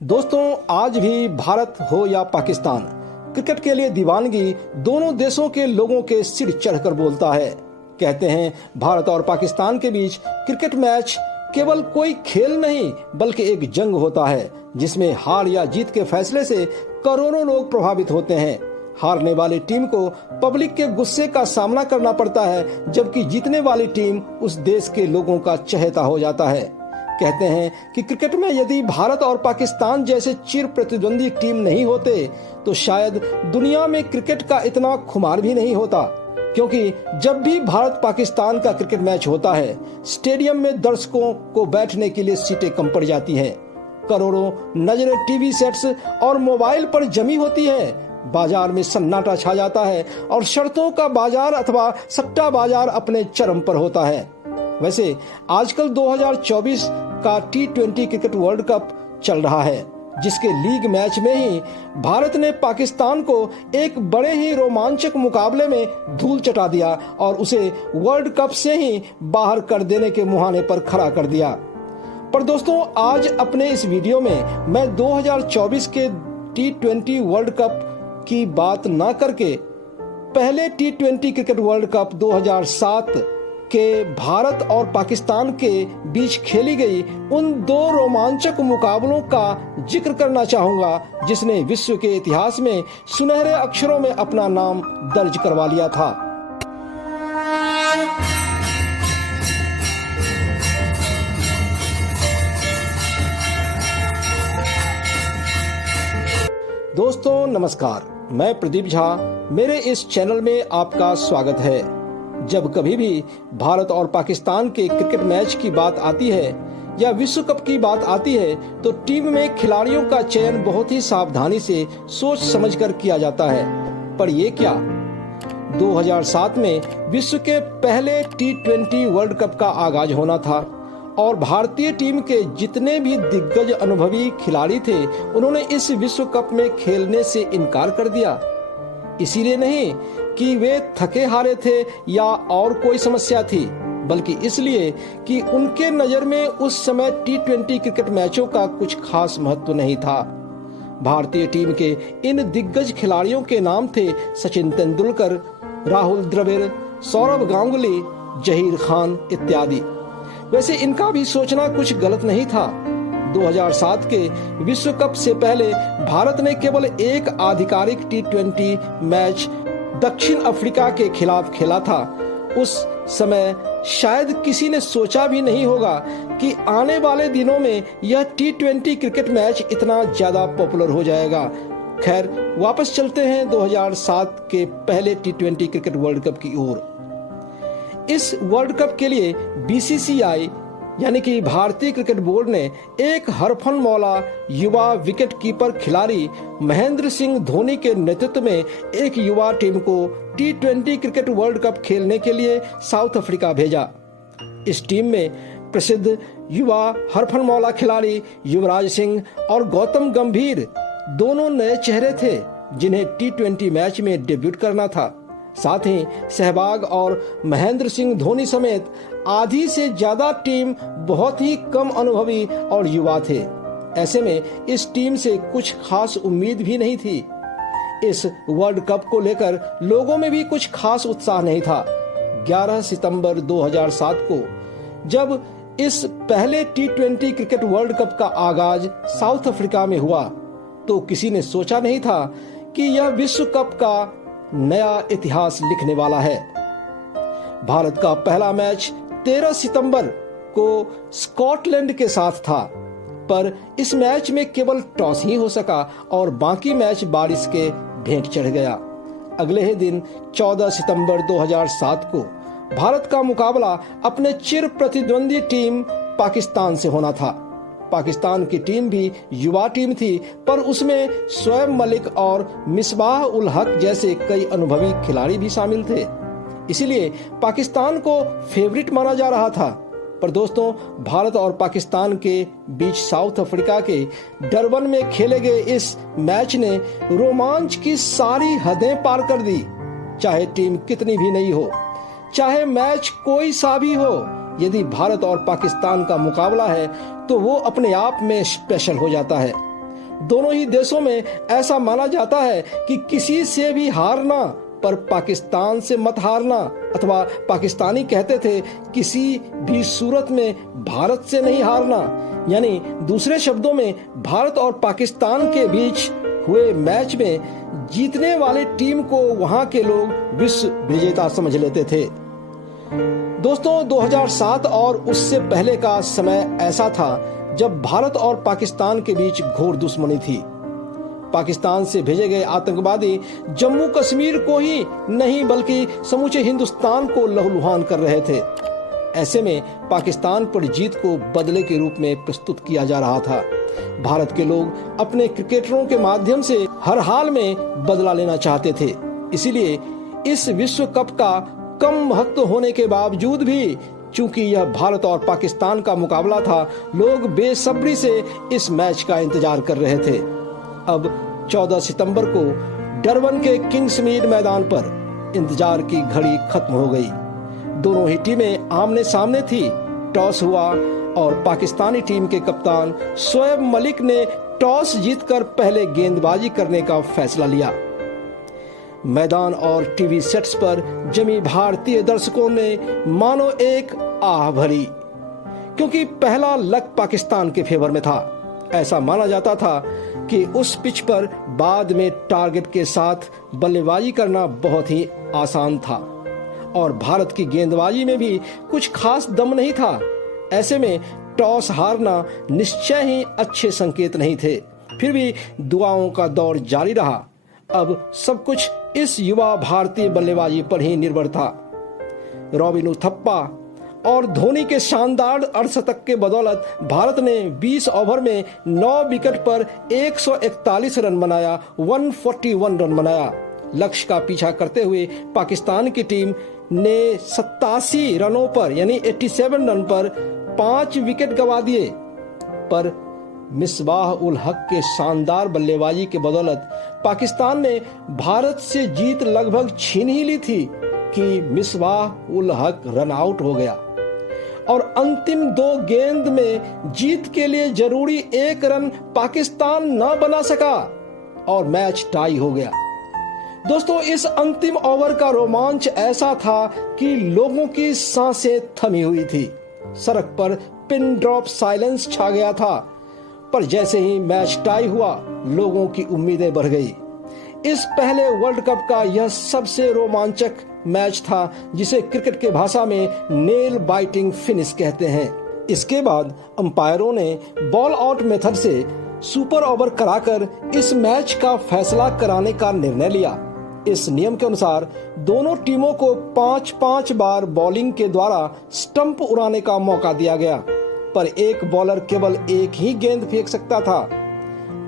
दोस्तों, आज भी भारत हो या पाकिस्तान, क्रिकेट के लिए दीवानगी दोनों देशों के लोगों के सिर चढ़कर बोलता है। कहते हैं भारत और पाकिस्तान के बीच क्रिकेट मैच केवल कोई खेल नहीं बल्कि एक जंग होता है जिसमें हार या जीत के फैसले से करोड़ों लोग प्रभावित होते हैं। हारने वाली टीम को पब्लिक के गुस्से का सामना करना पड़ता है, जबकि जीतने वाली टीम उस देश के लोगों का चहेता हो जाता है। कहते हैं कि क्रिकेट में यदि भारत और पाकिस्तान जैसे चिर प्रतिद्वंदी टीम नहीं होते तो शायद दुनिया में क्रिकेट का इतना खुमार भी नहीं होता, क्योंकि जब भी भारत पाकिस्तान का क्रिकेट मैच होता है स्टेडियम में दर्शकों को बैठने के लिए सीटें कम पड़ जाती हैं। करोड़ों नजरें टीवी सेट्स और मोबाइल पर जमी होती है। बाजार में सन्नाटा छा जाता है और शर्तों का बाजार अथवा सट्टा बाजार अपने चरम पर होता है। वैसे आजकल 2024 का T20 क्रिकेट वर्ल्ड कप चल रहा है, जिसके लीग मैच में ही भारत ने पाकिस्तान को एक बड़े ही रोमांचक मुकाबले में धूल चटा दिया और उसे वर्ल्ड कप से ही बाहर कर देने के मुहाने पर खड़ा कर दिया। पर दोस्तों, आज अपने इस वीडियो में मैं 2024 के T20 वर्ल्ड कप की बात ना करके पहले T20 क्रिकेट वर्ल्ड कप 2007 के भारत और पाकिस्तान के बीच खेली गई उन दो रोमांचक मुकाबलों का जिक्र करना चाहूंगा, जिसने विश्व के इतिहास में सुनहरे अक्षरों में अपना नाम दर्ज करवा लिया था। दोस्तों नमस्कार, मैं प्रदीप झा। मेरे इस चैनल में आपका स्वागत है। जब कभी भी भारत और पाकिस्तान के क्रिकेट मैच की बात आती है या विश्व कप की बात आती है तो टीम में खिलाड़ियों का चयन बहुत ही सावधानी से सोच समझकर किया जाता है। पर ये क्या, 2007 में विश्व के पहले T20 वर्ल्ड कप का आगाज होना था और भारतीय टीम के जितने भी दिग्गज अनुभवी खिलाड़ी थे उन्होंने इस विश्व कप में खेलने से इनकार कर दिया। इसीलिए नहीं कि वे थके हारे थे या और कोई समस्या थी, बल्कि इसलिए कि उनके नजर में उस समय T20 क्रिकेट मैचों का कुछ खास महत्व नहीं था। भारतीय टीम के इन दिग्गज खिलाड़ियों के नाम थे सचिन तेंदुलकर, राहुल द्रविड़, सौरव गांगुली, जहीर खान इत्यादि। वैसे इनका भी सोचना कुछ गलत नहीं था। 2007 के विश्व कप से पहले भारत ने केवल एक आधिकारिक T20 मैच दक्षिण अफ्रीका के खिलाफ खेला था। उस समय शायद किसी ने सोचा भी नहीं होगा कि आने वाले दिनों में यह T20 क्रिकेट मैच इतना ज्यादा पॉपुलर हो जाएगा। खैर, वापस चलते हैं 2007 के पहले T20 क्रिकेट वर्ल्ड कप की ओर। इस वर्ल्ड कप के लिए BCCI यानी कि भारतीय क्रिकेट बोर्ड ने एक हरफन मौला युवा विकेट कीपर खिलाड़ी महेंद्र सिंह धोनी के नेतृत्व में एक युवा टीम को T20 क्रिकेट वर्ल्ड कप खेलने के लिए साउथ अफ्रीका भेजा। इस टीम में प्रसिद्ध युवा हरफन मौला खिलाड़ी युवराज सिंह और गौतम गंभीर दोनों नए चेहरे थे जिन्हें T20 मैच में डेब्यूट करना था। साथ ही सहवाग और महेंद्र सिंह धोनी समेत आधी से ज्यादा टीम बहुत ही कम अनुभवी और युवा थे। ऐसे में इस टीम से कुछ खास उम्मीद भी नहीं थी। इस वर्ल्ड कप को लेकर लोगों में भी कुछ खास उत्साह नहीं था। 11 सितंबर 2007 को जब इस पहले T20 क्रिकेट वर्ल्ड कप का आगाज साउथ अफ्रीका में हुआ तो किसी ने सोचा नहीं था कि यह विश्व कप का नया इतिहास लिखने वाला है। भारत का पहला मैच 13 सितंबर को स्कॉटलैंड के साथ था, पर इस मैच में केवल टॉस ही हो सका और बाकी मैच बारिश के भेंट चढ़ गया। अगले ही दिन 14 सितंबर 2007 को भारत का मुकाबला अपने चिर प्रतिद्वंदी टीम पाकिस्तान से होना था। पाकिस्तान की टीम भी युवा टीम थी, पर उसमें शोएब मलिक और मिसबाह उल हक जैसे कई अनुभवी खिलाड़ी भी शामिल थे। इसीलिए पाकिस्तान को फेवरिट माना जा रहा था। पर दोस्तों, भारत और पाकिस्तान के बीच साउथ अफ्रीका के डरबन में खेले गए इस मैच ने रोमांच की सारी हदें पार कर दी। चाहे टीम कितनी भी नई हो, चाहे मैच कोई सा भी हो, यदि भारत और पाकिस्तान का मुकाबला है तो वो अपने आप में स्पेशल हो जाता है। दोनों ही देशों में ऐसा माना जाता है कि किसी से भी हारना, पर पाकिस्तान से मत हारना, अथवा पाकिस्तानी कहते थे किसी भी सूरत में भारत से नहीं हारना। यानी दूसरे शब्दों में भारत और पाकिस्तान के बीच हुए मैच में जीतने वाली टीम को वहां के लोग विश्व विजेता समझ लेते थे। दोस्तों, 2007 और उससे पहले का समय ऐसा था जब भारत और पाकिस्तान के बीच घोर दुश्मनी थी। पाकिस्तान से भेजे गए आतंकवादी जम्मू कश्मीर को ही नहीं बल्कि समूचे हिंदुस्तान को लहूलुहान कर रहे थे। ऐसे में पाकिस्तान पर जीत को बदले के रूप में प्रस्तुत किया जा रहा था। भारत के लोग अपने क्रिकेटरों के माध्यम से हर हाल में बदला लेना चाहते थे। इसीलिए इस विश्व कप का कम महत्व होने के बावजूद भी, चूंकि यह भारत और पाकिस्तान का मुकाबला था, लोग बेसब्री से इस मैच का इंतजार कर रहे थे। अब 14 सितंबर को डरबन के किंग्समीड मैदान पर इंतजार की घड़ी खत्म हो गई। दोनों ही टीमें आमने सामने थी। टॉस हुआ और पाकिस्तानी टीम के कप्तान शोएब मलिक ने टॉस जीतकर पहले गेंदबाजी करने का फैसला लिया। मैदान और टीवी सेट्स पर जमी भारतीय दर्शकों ने मानो एक आह भरी, क्योंकि पहला लक पाकिस्तान के फेवर में था। ऐसा माना जाता था कि उस पिच पर बाद में टारगेट के साथ बल्लेबाजी करना बहुत ही आसान था और भारत की गेंदबाजी में भी कुछ खास दम नहीं था। ऐसे में टॉस हारना निश्चय ही अच्छे संकेत नहीं थे। फिर भी दुआओं का दौर जारी रहा। अब सब कुछ इस युवा भारतीय बल्लेबाजी पर ही निर्भर था। रॉबिन उथप्पा और धोनी के शानदार अर्धशतक के बदौलत भारत ने 20 ओवर में 9 विकेट पर 141 रन बनाया, 141 रन बनाया। लक्ष्य का पीछा करते हुए पाकिस्तान की टीम ने 87 रनों पर यानी 87 रन पर 5 विकेट गंवा दिए। पर मिसबाह उल हक के शानदार बल्लेबाजी के बदौलत पाकिस्तान ने भारत से जीत लगभग छीन ही ली थी कि मिसबाह उल हक रन आउट हो गया और अंतिम 2 गेंद में जीत के लिए जरूरी 1 रन पाकिस्तान न बना सका और मैच टाई हो गया। दोस्तों, इस अंतिम ओवर का रोमांच ऐसा था कि लोगों की सांसें थमी हुई थी। सड़क पर पिन ड्रॉप साइलेंस छा गया था। पर जैसे ही मैच टाई हुआ, लोगों की उम्मीदें बढ़ गई। इस पहले वर्ल्ड कप का यह सबसे रोमांचक मैच था जिसे क्रिकेट के भाषा में नेल बाइटिंग फिनिश कहते हैं। इसके बाद अंपायरों ने बॉल आउट मेथड से सुपर ओवर कराकर इस मैच का फैसला कराने का निर्णय लिया। इस नियम के अनुसार दोनों टीमों को 5-5 बार बॉलिंग के द्वारा स्टंप उड़ाने का मौका दिया गया, पर एक बॉलर केवल एक ही गेंद फेंक सकता था।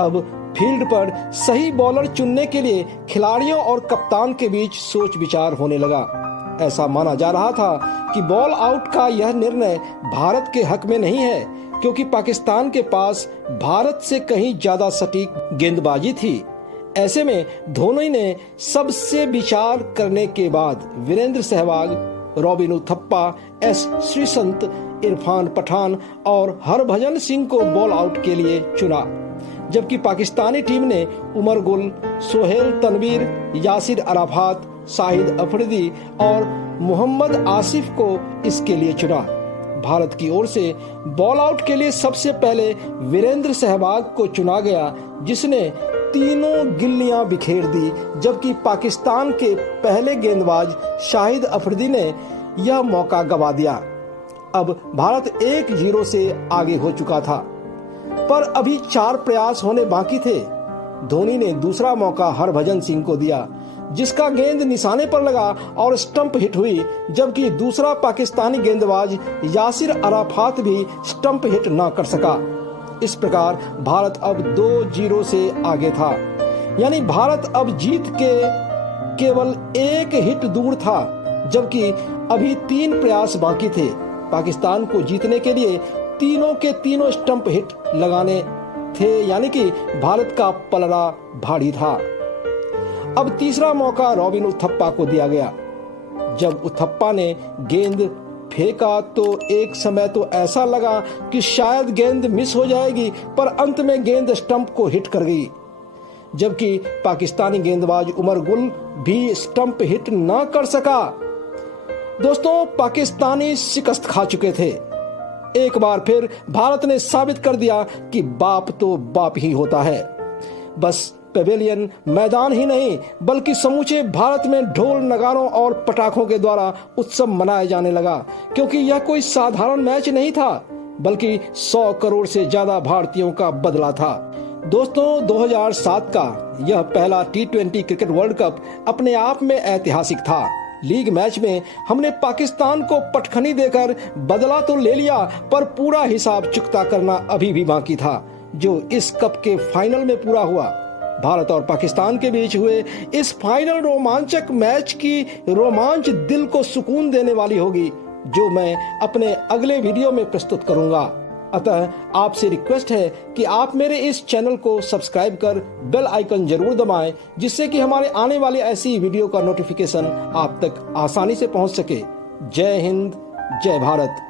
अब फील्ड पर सही बॉलर चुनने के लिए खिलाड़ियों और कप्तान के बीच सोच विचार होने लगा। ऐसा माना जा रहा था कि बॉल आउट का यह निर्णय भारत के हक में नहीं है, क्योंकि पाकिस्तान के पास भारत से कहीं ज्यादा सटीक गेंदबाजी थी। ऐसे में धोनी ने सबसे विचार करने के बाद वीरेंद्र सहवाग, रॉबिन उथप्पा, एस श्रीसंत, इरफान पठान और हरभजन सिंह को बॉल आउट के लिए चुना, जबकि पाकिस्तानी टीम ने उमर गुल, सोहेल तनवीर, यासिर अराफात, शाहिद अफरीदी और मोहम्मद आसिफ को इसके लिए चुना। भारत की ओर से बॉल आउट के लिए सबसे पहले वीरेंद्र सहवाग को चुना गया, जिसने तीनों गिल्लियां बिखेर दी, जबकि पाकिस्तान के पहले गेंदबाज शाहिद अफरीदी ने यह मौका गंवा दिया। अब भारत 1-0 से आगे हो चुका था, पर अभी 4 प्रयास होने बाकी थे। धोनी ने दूसरा मौका हरभजन सिंह को दिया, जिसका गेंद निशाने पर लगा और स्टंप हिट हुई, जबकि दूसरा पाकिस्तानी गेंदबाज यासिर अराफात भी स्टंप हिट न कर सका। इस प्रकार भारत अब 2-0 से आगे था, यानी भारत अब जीत के केवल 1 हिट दूर था, जबकि अभी 3 प्रयास बाकी थे। पाकिस्तान को जीतने के लिए तीनों के तीनों स्टंप हिट लगाने थे, यानी कि भारत का पलड़ा भारी था। अब तीसरा मौका रॉबिन उथप्पा को दिया गया। जब उथप्पा ने गेंद फेंका तो एक समय तो ऐसा लगा कि शायद गेंद मिस हो जाएगी, पर अंत में गेंद स्टंप को हिट कर गई, जबकि पाकिस्तानी गेंदबाज उमर गुल भी स्टंप हिट न कर सका। दोस्तों, पाकिस्तानी शिकस्त खा चुके थे। एक बार फिर भारत ने साबित कर दिया कि बाप तो बाप ही होता है। बस पेवेलियन मैदान ही नहीं बल्कि समूचे भारत में ढोल नगारों और पटाखों के द्वारा उत्सव मनाया जाने लगा, क्योंकि यह कोई साधारण मैच नहीं था बल्कि 100 करोड़ से ज्यादा भारतीयों का बदला था। दोस्तों, 2007 का यह पहला T20 क्रिकेट वर्ल्ड कप अपने आप में ऐतिहासिक था। लीग मैच में हमने पाकिस्तान को पटखनी देकर बदला तो ले लिया, पर पूरा हिसाब चुकता करना अभी भी बाकी था, जो इस कप के फाइनल में पूरा हुआ। भारत और पाकिस्तान के बीच हुए इस फाइनल रोमांचक मैच की रोमांच दिल को सुकून देने वाली होगी, जो मैं अपने अगले वीडियो में प्रस्तुत करूंगा। अतः आपसे रिक्वेस्ट है कि आप मेरे इस चैनल को सब्सक्राइब कर बेल आइकन जरूर दबाएं, जिससे कि हमारे आने वाली ऐसी वीडियो का नोटिफिकेशन आप तक आसानी से पहुंच सके। जय हिंद, जय भारत।